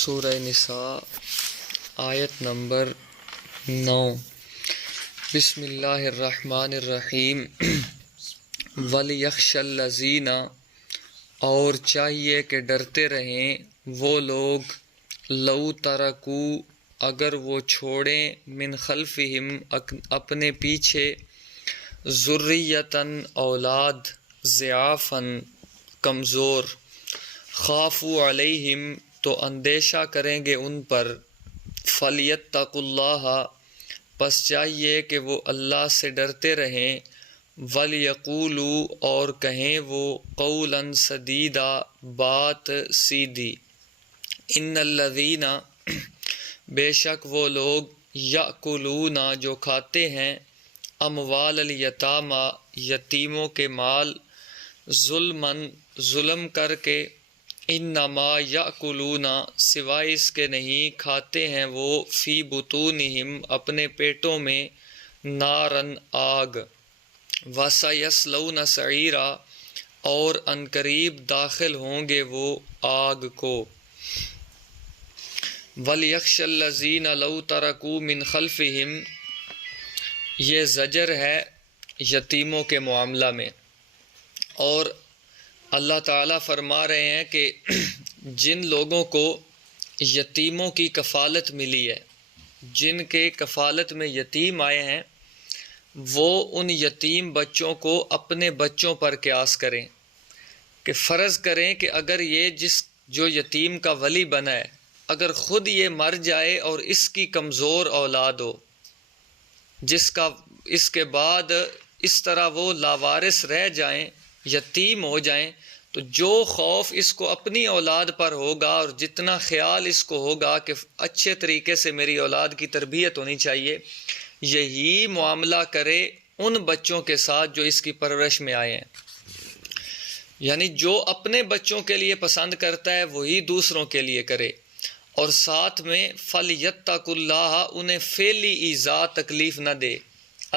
سورہ نساء آیت نمبر 9۔ بسم اللہ الرحمن الرحیم۔ وَلْيَخْشَ الَّذِينَ، اور چاہیے کہ ڈرتے رہیں وہ لوگ، لَوْ تَرَکُوا، اگر وہ چھوڑیں، مِنْ خَلْفِهِمْ، اپنے پیچھے، ذُرِّيَّةً اولاد، ضِعَافًا کمزور، خافوا علیہم، تو اندیشہ کریں گے ان پر، فَلْيَتَّقُوا اللَّهَ، پس چاہیے کہ وہ اللہ سے ڈرتے رہیں، وَلْيَقُولُوا، اور کہیں وہ، قَوْلًا سَدِيدًا، بات سیدھی، اِنَّ الَّذِينَ، بے شک وہ لوگ، یأکلون، جو کھاتے ہیں، اموال الیتامی، یتیموں کے مال، ظلمًا، ظلم کر کے، انما یأکلون، سوائے اس کے نہیں کھاتے ہیں وہ، فی بطونہم، اپنے پیٹوں میں، نارن، آگ، وسیصلون سعیرا، اور عنقریب داخل ہوں گے وہ آگ کو۔ وَلْيَخْشَ الَّذِينَ لَوْ تَرَكُوا مِنْ خَلْفِهِمْ، یہ زجر ہے یتیموں کے معاملہ میں، اور اللہ تعالیٰ فرما رہے ہیں کہ جن لوگوں کو یتیموں کی کفالت ملی ہے، جن کے کفالت میں یتیم آئے ہیں، وہ ان یتیم بچوں کو اپنے بچوں پر قیاس کریں، کہ فرض کریں کہ اگر یہ جو یتیم کا ولی بنا ہے، اگر خود یہ مر جائے اور اس کی کمزور اولاد ہو، جس کا اس کے بعد اس طرح وہ لاوارث رہ جائیں، یتیم ہو جائیں، تو جو خوف اس کو اپنی اولاد پر ہوگا اور جتنا خیال اس کو ہوگا کہ اچھے طریقے سے میری اولاد کی تربیت ہونی چاہیے، یہی معاملہ کرے ان بچوں کے ساتھ جو اس کی پرورش میں آئے ہیں۔ یعنی جو اپنے بچوں کے لیے پسند کرتا ہے وہی دوسروں کے لیے کرے، اور ساتھ میں فَلْيَتَّقُوا اللَّهَ، انہیں فعلی ایذا تکلیف نہ دے،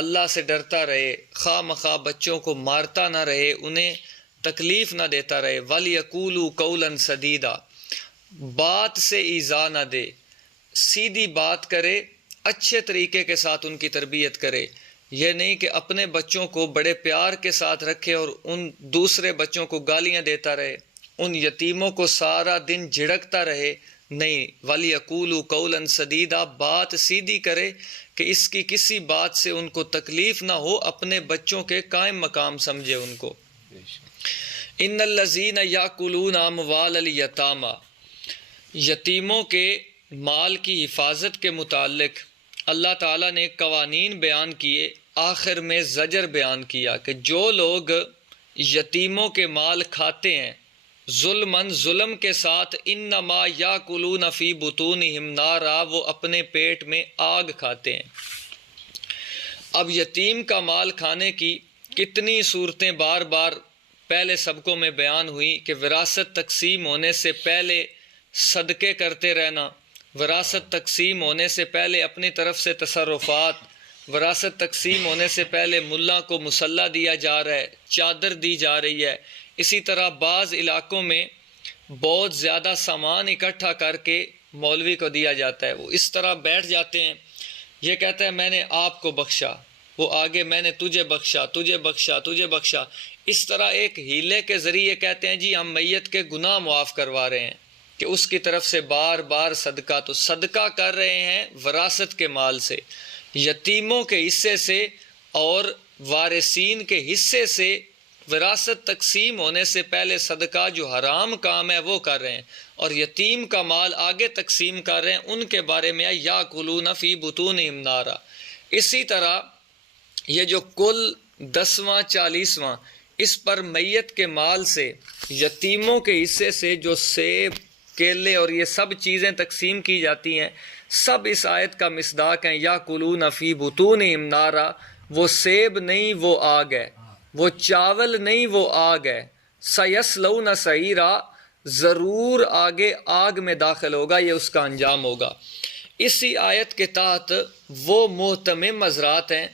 اللہ سے ڈرتا رہے، خواہ مخواہ بچوں کو مارتا نہ رہے، انہیں تکلیف نہ دیتا رہے، وَلْيَقُولُوا قَوْلًا سَدِيدًا، بات سے ایذا نہ دے، سیدھی بات کرے، اچھے طریقے کے ساتھ ان کی تربیت کرے، یہ نہیں کہ اپنے بچوں کو بڑے پیار کے ساتھ رکھے اور ان دوسرے بچوں کو گالیاں دیتا رہے، ان یتیموں کو سارا دن جھڑکتا رہے، نہیں، وَلْيَقُولُوا قَوْلًا سَدِيدًا، بات سیدھی کرے کہ اس کی کسی بات سے ان کو تکلیف نہ ہو، اپنے بچوں کے قائم مقام سمجھے ان کو۔ ان الذین یاکلون اموال الیتامی، یتیموں کے مال کی حفاظت کے متعلق اللہ تعالیٰ نے قوانین بیان کیے، آخر میں زجر بیان کیا کہ جو لوگ یتیموں کے مال کھاتے ہیں ظلماً، ظلم کے ساتھ، انما یاکلون فی بطونہم نارا، وہ اپنے پیٹ میں آگ کھاتے ہیں۔ اب یتیم کا مال کھانے کی کتنی صورتیں بار بار پہلے سبقوں میں بیان ہوئی کہ وراثت تقسیم ہونے سے پہلے صدقے کرتے رہنا، وراثت تقسیم ہونے سے پہلے اپنی طرف سے تصرفات، وراثت تقسیم ہونے سے پہلے ملا کو مصلح دیا جا رہا ہے، چادر دی جا رہی ہے، اسی طرح بعض علاقوں میں بہت زیادہ سامان اکٹھا کر کے مولوی کو دیا جاتا ہے، وہ اس طرح بیٹھ جاتے ہیں، یہ کہتا ہے میں نے آپ کو بخشا، وہ آگے میں نے تجھے بخشا، تجھے بخشا، تجھے بخشا، اس طرح ایک ہیلے کے ذریعے کہتے ہیں جی ہم میت کے گناہ معاف کروا رہے ہیں، کہ اس کی طرف سے بار بار صدقہ، تو صدقہ کر رہے ہیں وراثت کے مال سے، یتیموں کے حصے سے اور وارثین کے حصے سے، وراثت تقسیم ہونے سے پہلے صدقہ جو حرام کام ہے وہ کر رہے ہیں، اور یتیم کا مال آگے تقسیم کر رہے ہیں، ان کے بارے میں یاکلون فی بطونہم نارا۔ اسی طرح یہ جو کل 10واں 40واں، اس پر میت کے مال سے، یتیموں کے حصے سے جو سیب، کیلے اور یہ سب چیزیں تقسیم کی جاتی ہیں، سب اس آیت کا مصداق ہیں، یاکلون فی بطونہم نارا، وہ سیب نہیں وہ آگ ہے، وہ چاول نہیں وہ آگ ہے، سیصلون سعیرا، ضرور آگے آگ میں داخل ہوگا، یہ اس کا انجام ہوگا۔ اسی آیت کے تحت وہ محتمم حضرات ہیں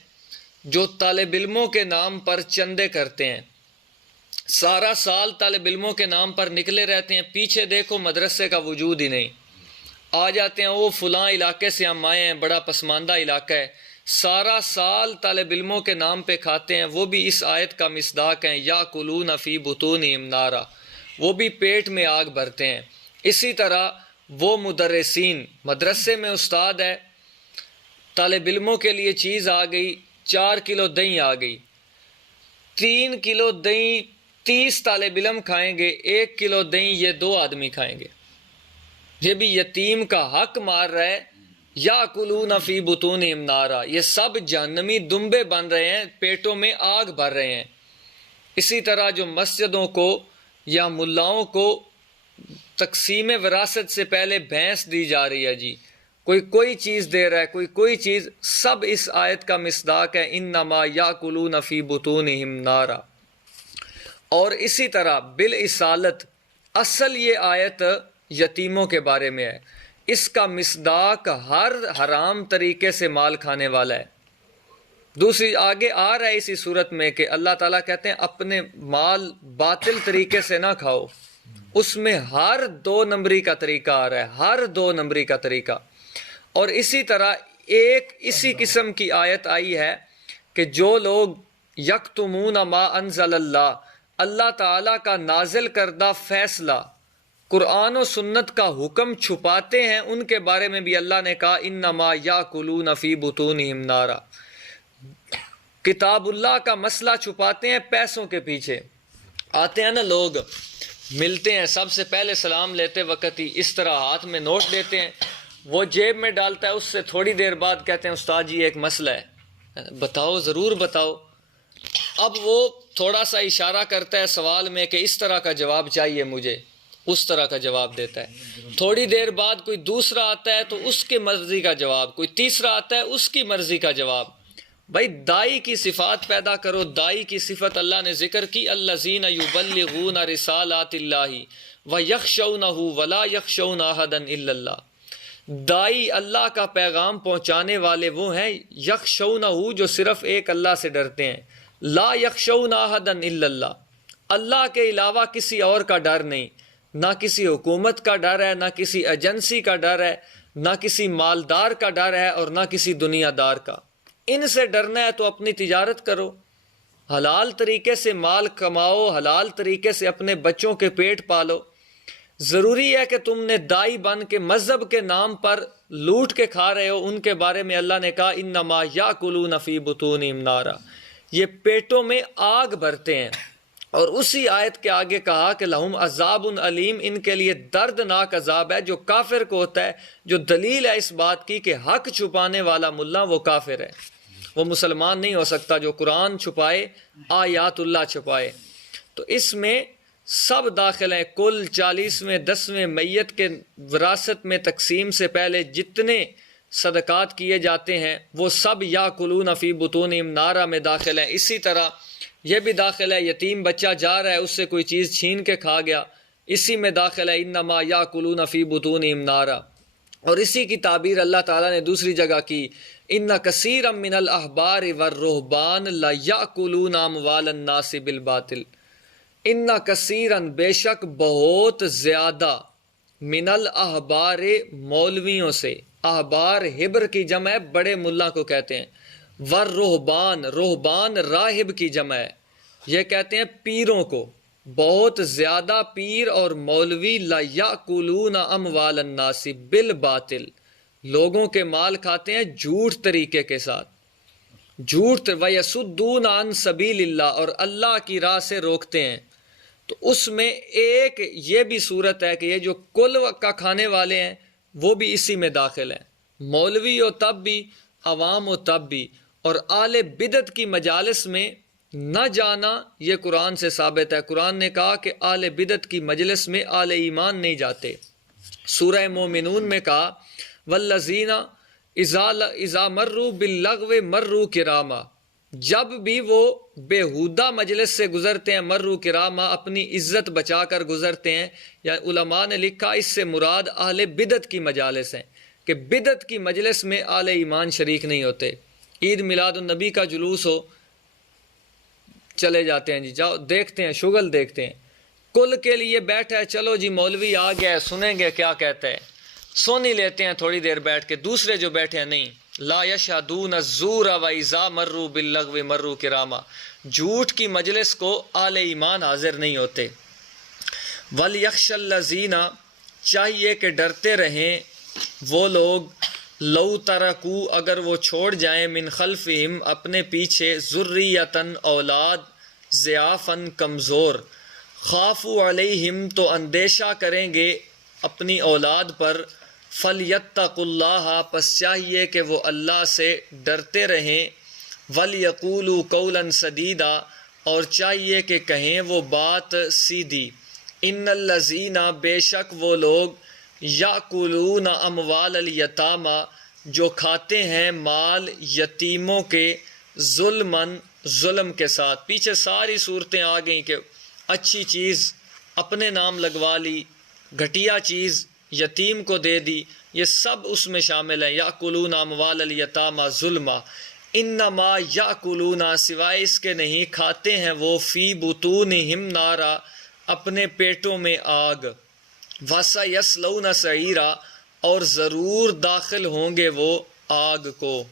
جو طالب علموں کے نام پر چندے کرتے ہیں، سارا سال طالب علموں کے نام پر نکلے رہتے ہیں، پیچھے دیکھو مدرسے کا وجود ہی نہیں، آ جاتے ہیں وہ فلاں علاقے سے ہم آئے ہیں، بڑا پسماندہ علاقہ ہے، سارا سال طالب علموں کے نام پہ کھاتے ہیں، وہ بھی اس آیت کا مصداق ہیں، یاکلون فی بطونہم نارا، وہ بھی پیٹ میں آگ بھرتے ہیں۔ اسی طرح وہ مدرسین، مدرسے میں استاد ہے، طالب علموں کے لیے چیز آ گئی، 4 کلو دہی آ گئی، 3 کلو دہی 30 طالب علم کھائیں گے، 1 کلو دہی یہ 2 آدمی کھائیں گے، یہ بھی یتیم کا حق مار رہا ہے۔ یاکلون فی بطونہم نارا، یہ سب جہنمی دمبے بن رہے ہیں، پیٹوں میں آگ بھر رہے ہیں۔ اسی طرح جو مسجدوں کو یا ملاؤں کو تقسیم وراثت سے پہلے بھینس دی جا رہی ہے، جی کوئی چیز دے رہا ہے، کوئی چیز، سب اس آیت کا مصداق ہے، انما یاکلون فی بطونہم نارا۔ اور اسی طرح بالاصالت اصل یہ آیت یتیموں کے بارے میں ہے، اس کا مصداق ہر حرام طریقے سے مال کھانے والا ہے۔ دوسری آگے آ رہا ہے اسی صورت میں کہ اللہ تعالیٰ کہتے ہیں اپنے مال باطل طریقے سے نہ کھاؤ، اس میں ہر 2 نمبری کا طریقہ آ رہا ہے، ہر 2 نمبری کا طریقہ۔ اور اسی طرح ایک اسی قسم کی آیت آئی ہے کہ جو لوگ یکتمون ما انزل اللہ، اللہ تعالیٰ کا نازل کردہ فیصلہ، قرآن و سنت کا حکم چھپاتے ہیں، ان کے بارے میں بھی اللہ نے کہا انما یاکلون فی بطونہم نارا، کتاب اللہ کا مسئلہ چھپاتے ہیں پیسوں کے پیچھے۔ آتے ہیں نا لوگ، ملتے ہیں، سب سے پہلے سلام لیتے وقت ہی اس طرح ہاتھ میں نوٹ دیتے ہیں، وہ جیب میں ڈالتا ہے، اس سے تھوڑی دیر بعد کہتے ہیں استاد جی ایک مسئلہ ہے، بتاؤ، ضرور بتاؤ۔ اب وہ تھوڑا سا اشارہ کرتا ہے سوال میں کہ اس طرح کا جواب چاہیے مجھے، اس طرح کا جواب دیتا ہے۔ تھوڑی دیر بعد کوئی دوسرا آتا ہے تو اس کی مرضی کا جواب، کوئی تیسرا آتا ہے اس کی مرضی کا جواب۔ بھائی دائی کی صفات پیدا کرو، دائی کی صفت اللہ نے ذکر کی، الذین یبلغون رسالات اللہ ویخشونہ ولا یخشون احدا الا اللہ، دائی اللہ کا پیغام پہنچانے والے وہ ہیں، یخشونہ جو صرف ایک اللہ سے ڈرتے ہیں، لا یخشون احدا الا اللہ، اللہ کے علاوہ کسی اور کا ڈر نہیں، نہ کسی حکومت کا ڈر ہے، نہ کسی ایجنسی کا ڈر ہے، نہ کسی مالدار کا ڈر ہے، اور نہ کسی دنیا دار کا۔ ان سے ڈرنا ہے تو اپنی تجارت کرو، حلال طریقے سے مال کماؤ، حلال طریقے سے اپنے بچوں کے پیٹ پالو۔ ضروری ہے کہ تم نے دائی بن کے مذہب کے نام پر لوٹ کے کھا رہے ہو، ان کے بارے میں اللہ نے کہا انما یاکلون فی بطونہم نارا، یہ پیٹوں میں آگ بھرتے ہیں۔ اور اسی آیت کے آگے کہا کہ لہم عذاب علیم، ان کے لیے دردناک عذاب ہے۔ جو کافر کو ہوتا ہے، جو دلیل ہے اس بات کی کہ حق چھپانے والا ملا وہ کافر ہے، وہ مسلمان نہیں ہو سکتا جو قرآن چھپائے، آیات اللہ چھپائے۔ تو اس میں سب داخل ہیں، کل 40ویں 10ویں میت کے وراثت میں تقسیم سے پہلے جتنے صدقات کیے جاتے ہیں وہ سب یاکلون فی بطونہم نارا میں داخل ہیں۔ اسی طرح یہ بھی داخل ہے، یتیم بچہ جا رہا ہے، اس سے کوئی چیز چھین کے کھا گیا، اسی میں داخل ہے انما یاکلون فی بطونہم نارا۔ اور اسی کی تعبیر اللہ تعالیٰ نے دوسری جگہ کی، ان کثیرا من الاحبار والرہبان لا یاکلون اموال الناس بالباطل، ان کثیرن بے شک بہت زیادہ، من الاحبار مولویوں سے، احبار حبر کی جمع ہے، بڑے ملا کو کہتے ہیں، والرہبان، رہبان راہب کی جمع ہے، یہ کہتے ہیں پیروں کو، بہت زیادہ پیر اور مولوی لا یاکلون اموال الناس بالباطل، لوگوں کے مال کھاتے ہیں جھوٹ طریقے کے ساتھ، جھوٹ، ویصدون عن سبیل اللہ، اور اللہ کی راہ سے روکتے ہیں۔ تو اس میں ایک یہ بھی صورت ہے کہ یہ جو کل کا کھانے والے ہیں وہ بھی اسی میں داخل ہیں، مولوی ہو تب بھی، عوام ہو تب بھی۔ اور اہل بدعت کی مجالس میں نہ جانا یہ قرآن سے ثابت ہے، قرآن نے کہا کہ اہل بدعت کی مجلس میں اہل ایمان نہیں جاتے۔ سورہ مومنون میں کہا والذین اذا مروا باللغو مروا کراما، جب بھی وہ بےہودہ مجلس سے گزرتے ہیں، مروا کراما، اپنی عزت بچا کر گزرتے ہیں، یا علماء نے لکھا اس سے مراد اہل بدعت کی مجالس ہیں، کہ بدعت کی مجلس میں اہل ایمان شریک نہیں ہوتے۔ عید میلاد النبی کا جلوس ہو، چلے جاتے ہیں، جی جاؤ دیکھتے ہیں، شغل دیکھتے ہیں، کل کے لیے بیٹھا ہے، چلو جی مولوی آ گیا ہے، سنیں گے کیا کہتا ہے، سونی لیتے ہیں تھوڑی دیر بیٹھ کے، دوسرے جو بیٹھے ہیں نہیں. لا یشہدون الزور واذا مروا باللغو مروا کراما، جھوٹ کی مجلس کو اہل ایمان حاضر نہیں ہوتے. وَلْيَخْشَ الَّذِينَ، چاہیے کہ ڈرتے رہیں وہ لوگ، لو ترکو، اگر وہ چھوڑ جائیں، من خلفہم، اپنے پیچھے، ذریۃً، اولاد، ضعافاً، کمزور، خافوا علیہم، تو اندیشہ کریں گے اپنی اولاد پر، فلیتقوا اللہ، پس چاہیے کہ وہ اللہ سے ڈرتے رہیں، ولیقولوا قولا سدیدا، اور چاہیے کہ کہیں وہ بات سیدھی. ان الذین، بے شک وہ لوگ، یاکلون اموال الیتامی، جو کھاتے ہیں مال یتیموں کے، ظلماً، ظلم کے ساتھ. پیچھے ساری صورتیں آ گئیں کہ اچھی چیز اپنے نام لگوا لی، گھٹیا چیز یتیم کو دے دی، یہ سب اس میں شامل ہیں. یاکلون اموال الیتامی ظلما، انما یاکلون، سوائے اس کے نہیں، کھاتے ہیں وہ، فی بطونہم نارا، اپنے پیٹوں میں آگ، وَسَيَصْلَوْنَ سَعِیرًا، اور ضرور داخل ہوں گے وہ آگ کو.